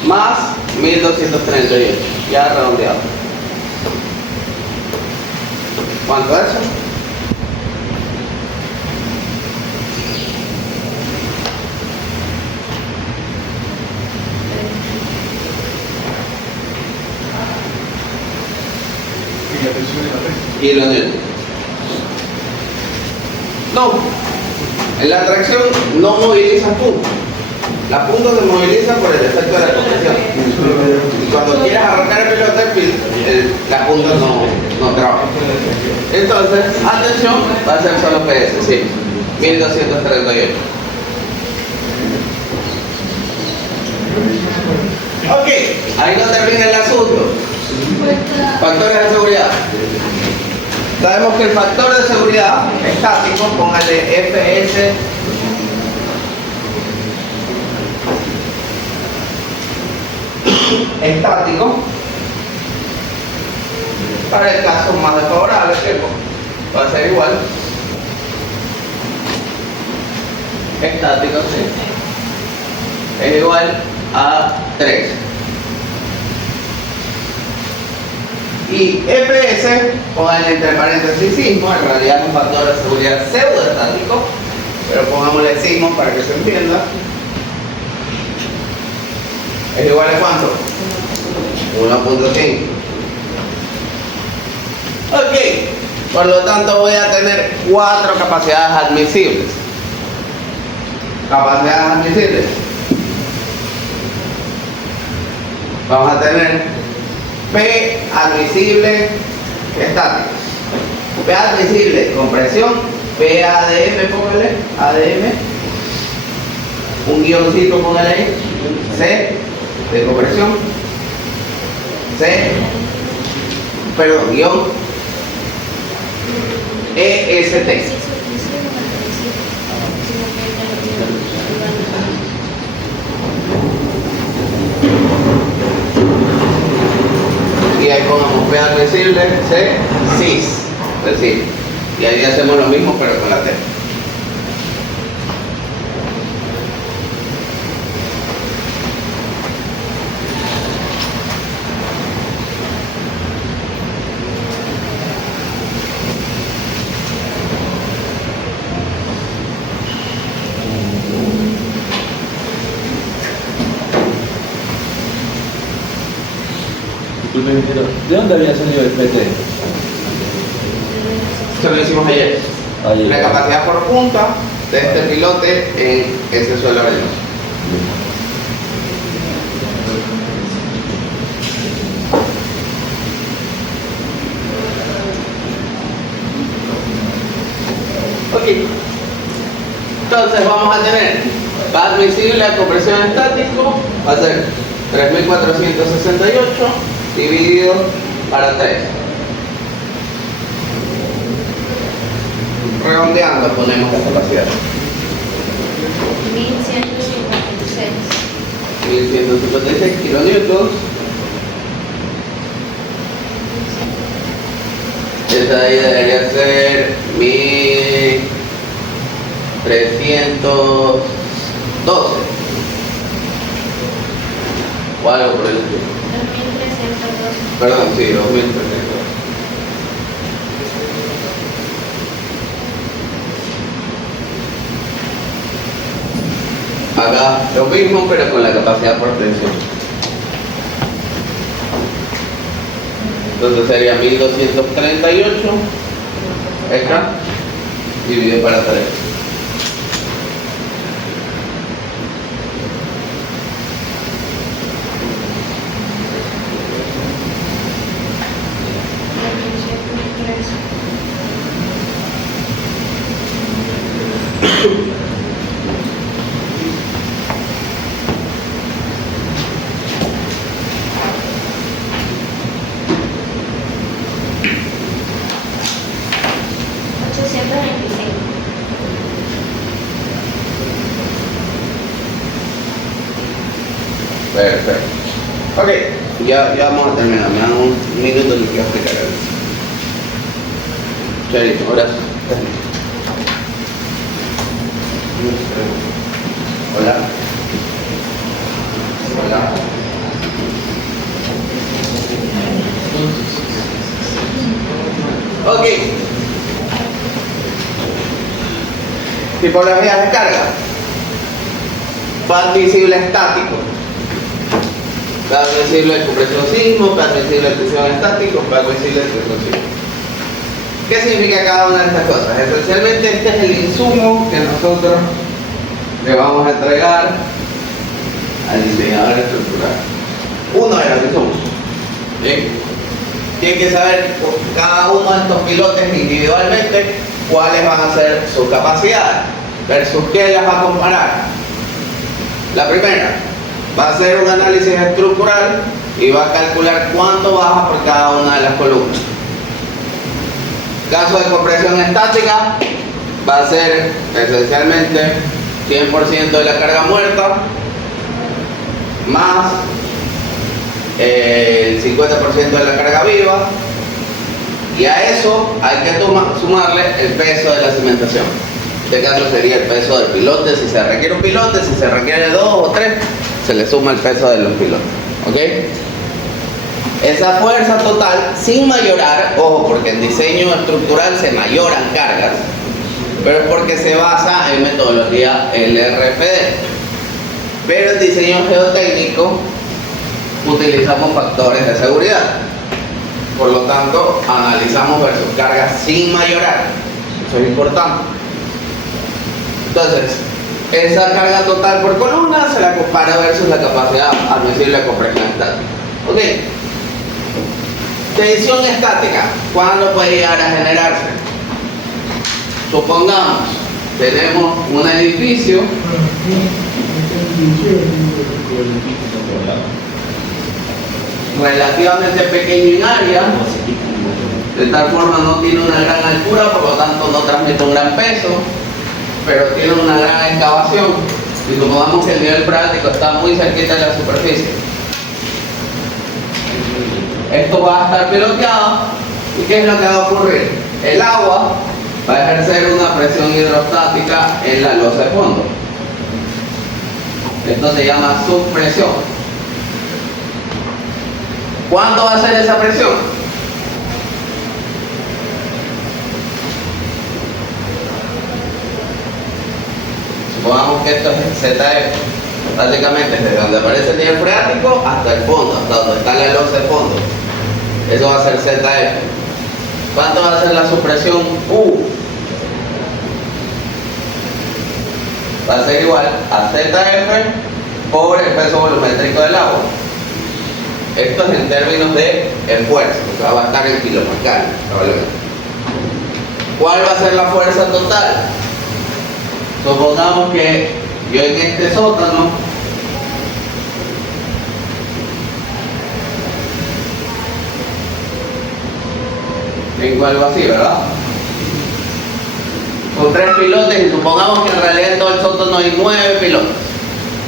más 1238, ya redondeado. ¿Cuánto es eso? Kilonewtons. No, en la tracción no movilizas puntos. La punta se moviliza por el efecto de la compresión. Y cuando quieres arrancar el pilote, la punta no trabaja. Entonces, atención, va a ser solo PS, sí. 1238. Ok, ahí no termina el asunto. Factores de seguridad. Sabemos que el factor de seguridad estático, póngale FS estático, para el caso más desfavorable, que va a ser igual. Estático, sí, es igual a 3. Y EPS, pónganle entre paréntesis sismo, en realidad es un factor de seguridad pseudoestático, pero pongámosle sismo para que se entienda. ¿Es igual a cuánto? 1.5. Ok, por lo tanto voy a tener 4 capacidades admisibles. Capacidades admisibles. Vamos a tener P admisible estático, P admisible compresión, P ADM, póngale, ADM, un guioncito, póngale ahí, C de compresión, guión, EST. Y ahí pongamos P admisible, C, CIS, es decir, y ahí hacemos lo mismo pero con la T. Disculpe, ingeniero, ¿de dónde había salido el PT? Eso lo hicimos ayer. La capacidad por punta de este pilote en ese suelo arenoso. Ok. Entonces vamos a tener P admisible a compresión estático, va a ser 3468 dividido para 3. Redondeando ponemos la capacidad. 1156. 1156 kilonewtons. Esa de ahí debería ser 1312 o algo por el estilo. 2312. Perdón, sí, 2312. Acá lo mismo pero con la capacidad por tensión. Entonces sería 1238 extra dividido para 3. Perfecto. Ok, ya vamos a terminar. Me dan un minuto y quiero explicar algo. Charito, ahora. Hola. Hola. Ok. Tipologías de carga. P admisible estático. P admisible de compresión sismo, P admisible de tensión estático, P admisible de tensión sismo. ¿Qué significa cada una de estas cosas? Esencialmente este es el insumo que nosotros le vamos a entregar al diseñador estructural. Uno de los insumos. ¿Sí? Tiene que saber cada uno de estos pilotes individualmente cuáles van a ser sus capacidades versus qué las va a comparar. La primera va a hacer un análisis estructural y va a calcular cuánto baja por cada una de las columnas. Caso de compresión estática, va a ser esencialmente 100% de la carga muerta más el 50% de la carga viva, y a eso hay que sumarle el peso de la cimentación. En este caso sería el peso del pilote. Si se requiere un pilote, si se requiere 2 o 3, se le suma el peso de los pilotes. ¿Ok? Esa fuerza total, sin mayorar, ojo, porque en diseño estructural se mayoran cargas, pero es porque se basa en metodología LRFD. Pero en diseño geotécnico utilizamos factores de seguridad. Por lo tanto, analizamos versus cargas sin mayorar. Eso es importante. Entonces, esa carga total por columna se la compara versus la capacidad admisible de compresión estática. ¿Ok? Tensión estática, ¿cuándo puede llegar a generarse? Supongamos, tenemos un edificio relativamente pequeño en área, de tal forma no tiene una gran altura, por lo tanto no transmite un gran peso, pero tiene una gran excavación, y supongamos que el nivel práctico está muy cerquita de la superficie. Esto va a estar piloteado, y ¿qué es lo que va a ocurrir? El agua va a ejercer una presión hidrostática en la losa de fondo. Esto se llama subpresión. ¿Cuánto va a ser esa presión? Supongamos que esto es ZF, prácticamente desde donde aparece el nivel freático hasta el fondo, hasta donde está la losa de fondo. Eso va a ser ZF. ¿Cuánto va a ser la supresión U? Va a ser igual a ZF por el peso volumétrico del agua. Esto es en términos de esfuerzo, o sea, va a estar en kilopascal, probablemente. ¿Cuál va a ser la fuerza total? Supongamos que yo en este sótano tengo algo así, ¿verdad? Con 3 pilotes, y supongamos que en realidad en todo el sótano hay 9 pilotes.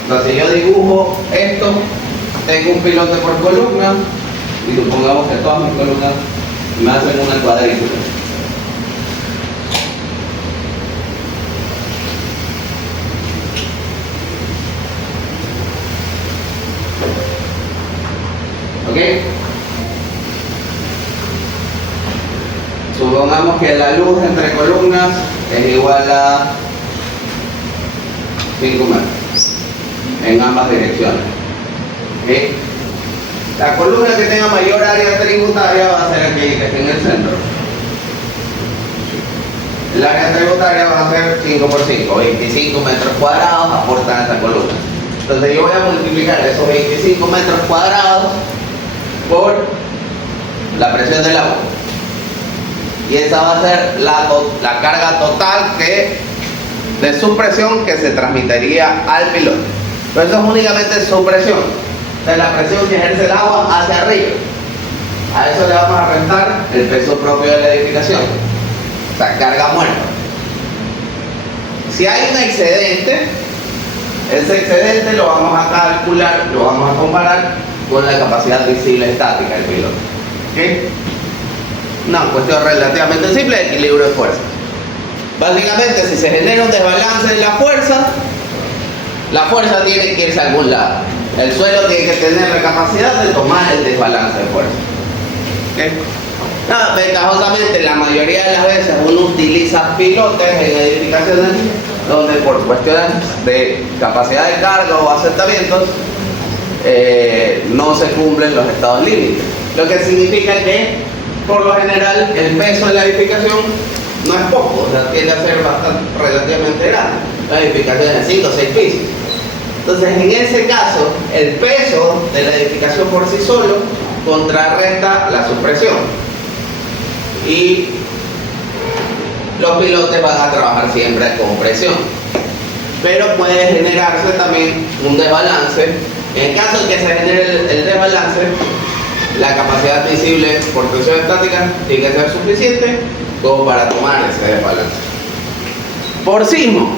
Entonces, si yo dibujo esto, tengo un pilote por columna, y supongamos que todas mis columnas me hacen una cuadrícula. ¿Ok? Supongamos que la luz entre columnas es igual a 5 metros en ambas direcciones. ¿Okay? La columna que tenga mayor área tributaria va a ser aquella que esté en el centro. El área tributaria va a ser 5 por 5, 25 metros cuadrados aportan esa columna. Entonces yo voy a multiplicar esos 25 metros cuadrados por la presión del agua. Y esa va a ser la carga total de supresión que se transmitiría al piloto. Pero eso es únicamente supresión. O sea, la presión que ejerce el agua hacia arriba. A eso le vamos a restar el peso propio de la edificación. O sea, carga muerta. Si hay un excedente, ese excedente lo vamos a calcular, lo vamos a comparar con la capacidad visible estática del piloto. ¿Okay? Una cuestión relativamente simple de equilibrio de fuerzas. Básicamente, si se genera un desbalance en la fuerza tiene que irse a algún lado. El suelo tiene que tener la capacidad de tomar el desbalance de fuerza. ¿Okay? Nada, ventajosamente, la mayoría de las veces uno utiliza pilotes en edificaciones donde por cuestiones de capacidad de carga o asentamientos no se cumplen los estados límites. Lo que significa que, por lo general, el peso de la edificación no es poco, o sea, tiende a ser relativamente grande. La edificación de 5 o 6 pisos. Entonces, en ese caso, el peso de la edificación por sí solo contrarresta la supresión. Y los pilotes van a trabajar siempre con presión. Pero puede generarse también un desbalance. En el caso de que se genere el desbalance, la capacidad admisible por tensión estática tiene que ser suficiente como para tomar ese desbalance. Por sismo,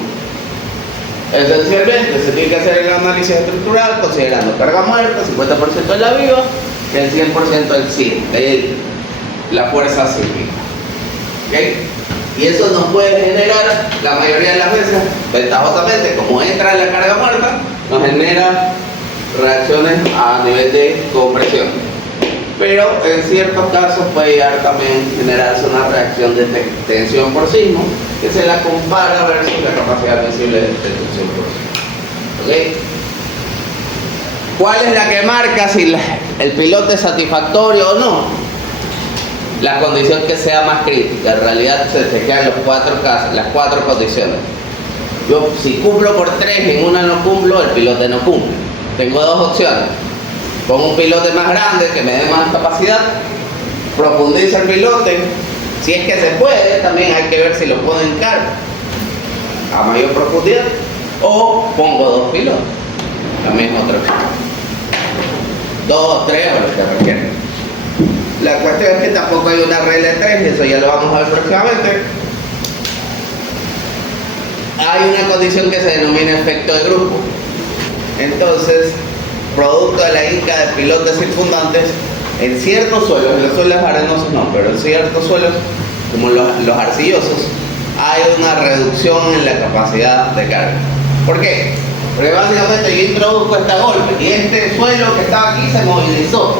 esencialmente se tiene que hacer el análisis estructural considerando carga muerta, 50% de la viva, y el 100% del sí, de la fuerza sísmica. ¿Okay? Y eso nos puede generar, la mayoría de las veces, ventajosamente, como entra en la carga muerta, nos genera reacciones a nivel de compresión. Pero en ciertos casos puede llegar también a generarse una reacción de tensión por sismo, que se la compara versus la capacidad admisible de tensión por sismo. ¿Okay? ¿Cuál es la que marca si el piloto es satisfactorio o no? La condición que sea más crítica. En realidad se quedan los cuatro casos, las cuatro condiciones. Yo, si cumplo por 3 y en una no cumplo, el pilote no cumple. Tengo dos opciones. Pongo un pilote más grande que me dé más capacidad, profundiza el pilote, si es que se puede, también hay que ver si lo puedo hincar a mayor profundidad, o pongo 2 pilotos, también es otra opción. 2, 3 o lo que requiera. La cuestión es que tampoco hay una regla de 3, y eso ya lo vamos a ver próximamente. Hay una condición que se denomina efecto de grupo. Entonces, producto de la hinca de pilotes circundantes, en ciertos suelos, en los suelos arenosos no, pero en ciertos suelos, como los arcillosos, hay una reducción en la capacidad de carga. ¿Por qué? Porque básicamente yo introduzco este golpe y este suelo que estaba aquí se movilizó.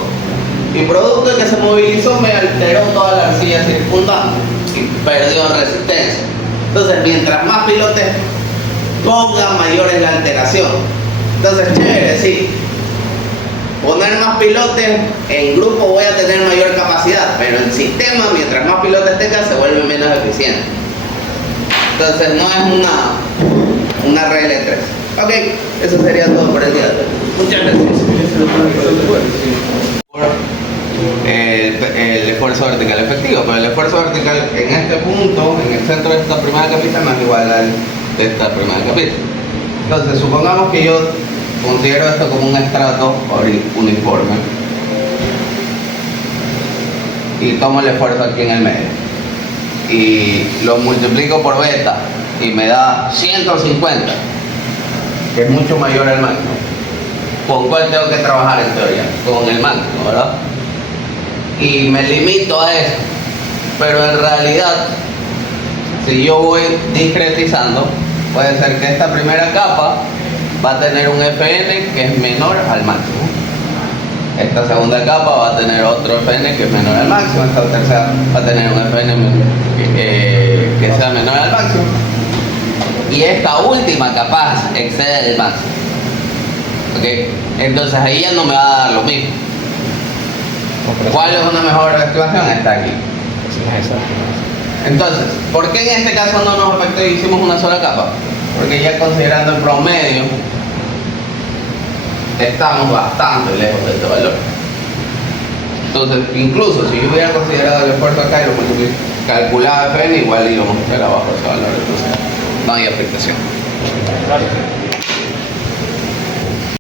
Y producto de que se movilizó me alteró toda la arcilla circundante y perdió resistencia. Entonces, mientras más pilotes pongan, mayor es la alteración. Entonces, chévere, sí. Poner más pilotes en grupo voy a tener mayor capacidad, pero en sistema, mientras más pilotes tenga, se vuelve menos eficiente. Entonces, no es una regla de 3. Ok, eso sería todo por el día de hoy. Muchas gracias. El esfuerzo vertical efectivo, pero el esfuerzo vertical en este punto, en el centro de esta primera capita, no es igual al de esta primera capita. Entonces, supongamos que yo considero esto como un estrato uniforme y tomo el esfuerzo aquí en el medio y lo multiplico por beta y me da 150, que es mucho mayor al máximo. ¿Con cuál tengo que trabajar en teoría? Con el máximo, ¿verdad? Y me limito a eso, pero en realidad, si yo voy discretizando, puede ser que esta primera capa va a tener un FN que es menor al máximo. Esta segunda capa va a tener otro FN que es menor al máximo. Esta tercera va a tener un FN que sea menor al máximo. Y esta última capaz excede el máximo. ¿Okay? Entonces ahí ya no me va a dar lo mismo. ¿Cuál es una mejor actuación? Está aquí. Entonces, ¿por qué en este caso no nos afectó y hicimos una sola capa? Porque ya considerando el promedio, estamos bastante lejos de este valor. Entonces, incluso si yo hubiera considerado el esfuerzo acá y lo calculado FN, igual íbamos a estar abajo de ese valor. Entonces, no hay afectación.